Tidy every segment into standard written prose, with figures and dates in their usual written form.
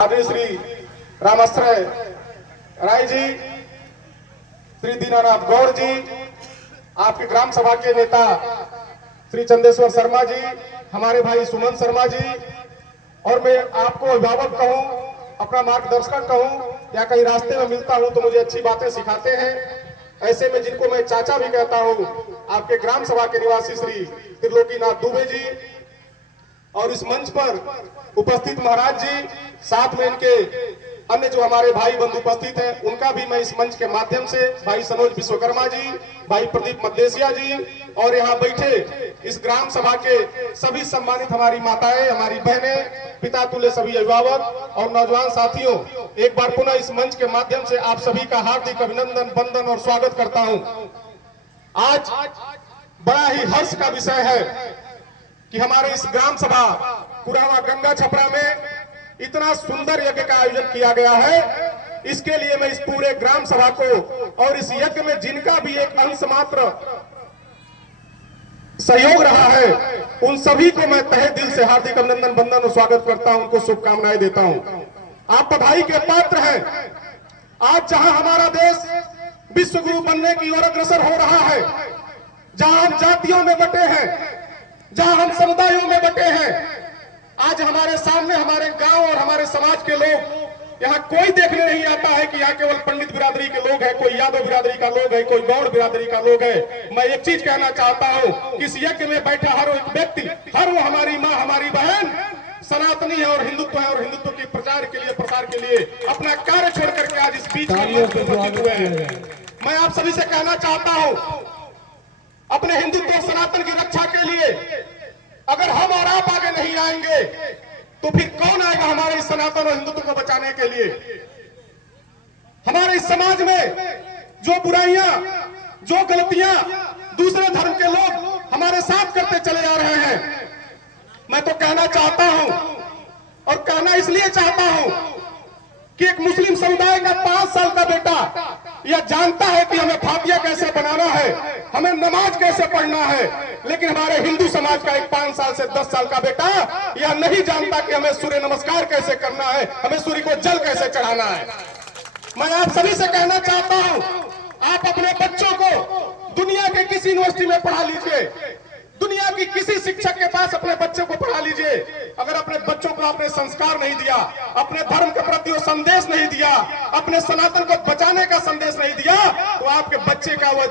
आदरणीय श्री रामाश्रय राय जी, श्री दीनानाथ गौड़ जी, आपके ग्राम सभा के नेता श्री चंदेश्वर शर्मा जी, हमारे भाई सुमन शर्मा जी, और मैं आपको अभिभावक कहूं, अपना मार्गदर्शक कहूं या कहीं रास्ते में मिलता हूं तो मुझे अच्छी बातें सिखाते हैं। ऐसे में जिनको मैं चाचा भी कहता हूं, आपके ग्राम सभा के निवासी श्री त्रिलोकीनाथ दुबे जी, और इस मंच पर उपस्थित महाराज जी, साथ में इनके अन्य जो हमारे भाई बंधु उपस्थित हैं, उनका भी मैं इस मंच के माध्यम से भाई सनोज विश्वकर्मा जी, भाई प्रदीप मद्देसिया जी, और यहाँ बैठे इस ग्राम सभा के सभी सम्मानित हमारी माताएं, हमारी बहनें, पिता तुल्य सभी अभिभावक और नौजवान साथियों, एक बार पुनः इस मंच के माध्यम से आप सभी का हार्दिक अभिनंदन, वंदन और स्वागत करता हूं। आज बड़ा ही हर्ष का विषय है कि हमारे इस ग्राम सभा पुरावा गंगा छपरा में इतना सुंदर यज्ञ का आयोजन किया गया है। इसके लिए मैं इस पूरे ग्राम सभा को और इस यज्ञ में जिनका भी एक अंश मात्र सहयोग रहा है, उन सभी को मैं तहे दिल से हार्दिक अभिनंदन, वंदन और स्वागत करता हूं, उनको शुभकामनाएं देता हूं। आप बधाई के पात्र हैं। आज जहां हमारा देश विश्व गुरु बनने की ओर अग्रसर हो रहा है, जहां हम जातियों में बटे हैं, जहां हम समुदायों में बटे हैं, आज हमारे सामने हमारे गांव और हमारे समाज के लोग, यहाँ कोई देखने नहीं आता है कि यहाँ केवल पंडित बिरादरी के लोग हैं, कोई यादव बिरादरी का लोग है, कोई गौड़ बिरादरी का लोग है। मैं एक चीज कहना चाहता हूँ कि इस यज्ञ में बैठा हर एक व्यक्ति, हर वो हमारी माँ, हमारी बहन सनातनी है और हिंदुत्व है, और हिंदुत्व के प्रचार के लिए, प्रसार के लिए अपना कार्य छोड़ करके आज इस बीच में उपस्थित हुए हैं। मैं आप सभी से कहना चाहता हूँ, अपने हिंदुत्व और सनातन की रक्षा के लिए अगर हम और आप आगे नहीं आएंगे तो फिर कौन आएगा हमारे इस सनातन और हिंदुत्व को बचाने के लिए। हमारे इस समाज में जो बुराइयां, जो गलतियां दूसरे धर्म के लोग हमारे साथ करते चले जा रहे हैं, मैं तो कहना चाहता हूं, और कहना इसलिए चाहता हूं कि एक मुस्लिम समुदाय का 5 साल का बेटा यह जानता है कि हमें फातिया कैसे बनाना है, हमें नमाज कैसे पढ़ना है, लेकिन हमारे हिंदू समाज का एक 5 साल से 10 साल का बेटा यह नहीं जानता कि हमें सूर्य नमस्कार कैसे करना है, हमें सूर्य को जल कैसे चढ़ाना है। मैं आप सभी से कहना चाहता हूं, आप अपने बच्चों को दुनिया के किसी यूनिवर्सिटी में पढ़ा लीजिए, दुनिया की किसी शिक्षक के पास अपने बच्चों को पढ़ा लीजिए, अगर अपने बच्चों को आपने संस्कार नहीं दिया, अपने धर्म के प्रति वो संदेश नहीं दिया, अपने सनातन को बचाने का संदेश नहीं दिया, तो आपके बच्चे का वो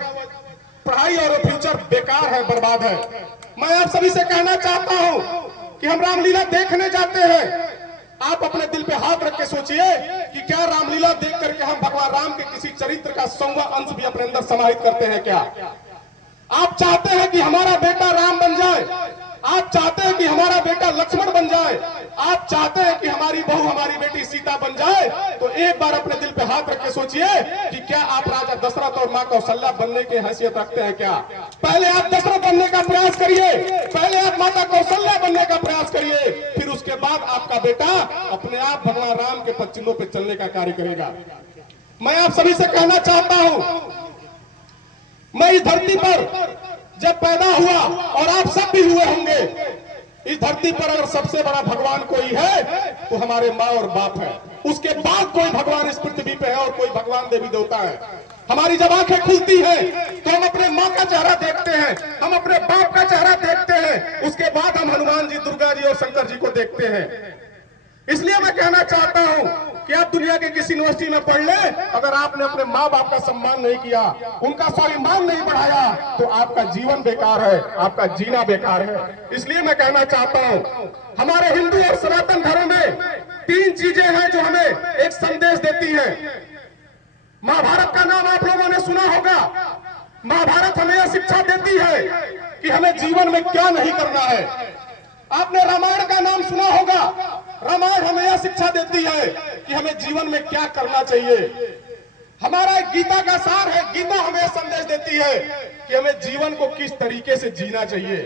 पढ़ाई और फ्यूचर बेकार है, बर्बाद है। मैं आप सभी से कहना चाहता हूं कि हम रामलीला देखने जाते हैं, आप अपने दिल पे हाथ रख के सोचिए कि क्या रामलीला देख करके हम भगवान राम के किसी चरित्र का 100वां अंश भी अपने अंदर समाहित करते हैं क्या? आप चाहते हैं कि हमारा बेटा राम बन जाए, आप चाहते हैं कि हमारा बेटा लक्ष्मण बन जाए, आप चाहते हैं कि हमारी बहू, हमारी बेटी सीता बन जाए, तो एक बार अपने दिल पे हाथ रख के सोचिए कि क्या आप राजा दशरथ और मां कौशल्या बनने की हैसियत रखते हैं क्या? पहले आप दशरथ बनने का प्रयास करिए, पहले आप माता कौशल्या बनने का प्रयास करिए, फिर उसके बाद आपका बेटा अपने आप भगवान राम के पद पे चलने का कार्य करेगा। मैं आप सभी से कहना चाहता हूं, मैं इस धरती पर जब पैदा हुआ, और आप सब भी हुए होंगे, इस धरती पर अगर सबसे बड़ा भगवान कोई है तो हमारे माँ और बाप है, उसके बाद कोई भगवान इस पृथ्वी पे है और कोई भगवान देवी देवता है। हमारी जब आंखें खुलती हैं तो हम अपने माँ का चेहरा देखते हैं, हम अपने बाप का चेहरा देखते हैं, उसके बाद हम हनुमान जी, दुर्गा जी और शंकर जी को देखते हैं। इसलिए मैं कहना चाहता हूं कि आप दुनिया के किसी यूनिवर्सिटी में पढ़ ले, अगर आपने अपने माँ बाप का सम्मान नहीं किया, उनका स्वाभिमान नहीं बढ़ाया, तो आपका जीवन बेकार है, आपका जीना बेकार है। इसलिए मैं कहना चाहता हूं, हमारे हिंदू और सनातन धर्म में 3 चीजें हैं जो हमें एक संदेश देती है। महाभारत का नाम आप लोगों ने सुना होगा। महाभारत हमें यह शिक्षा देती है कि हमें जीवन में क्या नहीं करना है। आपने रामायण का नाम सुना होगा। रामायण हमें यह शिक्षा देती है कि हमें जीवन में क्या करना चाहिए। हमारा गीता का सार है, गीता हमें संदेश देती है कि हमें जीवन को किस तरीके से जीना चाहिए।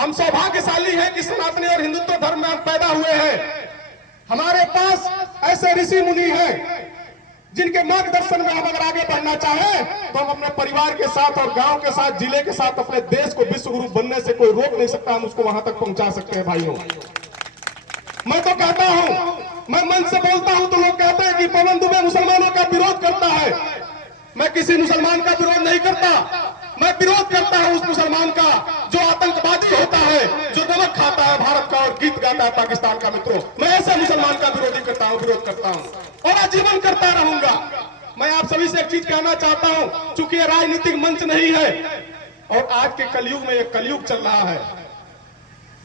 हम सौभाग्यशाली हैं कि सनातनी और हिंदुत्व धर्म में हम पैदा हुए हैं। हमारे पास ऐसे ऋषि मुनि हैं जिनके मार्गदर्शन में हम अगर आगे बढ़ना चाहें तो हम अपने परिवार के साथ और गांव के साथ, जिले के साथ अपने देश को विश्व गुरु बनने से कोई रोक नहीं सकता, हम उसको वहां तक पहुंचा सकते हैं। भाइयों, मैं तो कहता हूं मैं मन से बोलता हूं तो लोग कहते हैं कि पवन दुबे मुसलमानों का विरोध करता है। मैं किसी मुसलमान का विरोध नहीं करता। मैं विरोध करता हूं उस मुसलमान का जो आतंकवादी होता है, जो नमक खाता है भारत का और गीत गाता है पाकिस्तान का। मित्रों, मैं ऐसे मुसलमान का विरोध करता हूं और आजीवन करता रहूंगा। मैं आप सभी से एक चीज कहना चाहता हूं, चूंकि ये राजनीतिक मंच नहीं है और आज के कलयुग में एक कलयुग चल रहा है।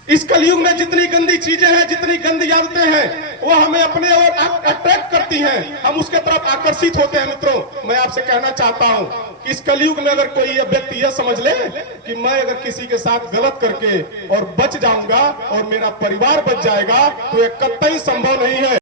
इस कलयुग में जितनी गंदी चीजें हैं, जितनी गंदी आदतें हैं, वो हमें अपने ओर अट्रैक्ट करती हैं, हम उसके तरफ आकर्षित होते हैं। मित्रों, मैं आपसे कहना चाहता हूं कि इस कलयुग में अगर कोई व्यक्ति यह समझ ले कि मैं अगर किसी के साथ गलत करके और बच जाऊंगा और मेरा परिवार बच जाएगा, तो यह कतई संभव नहीं है।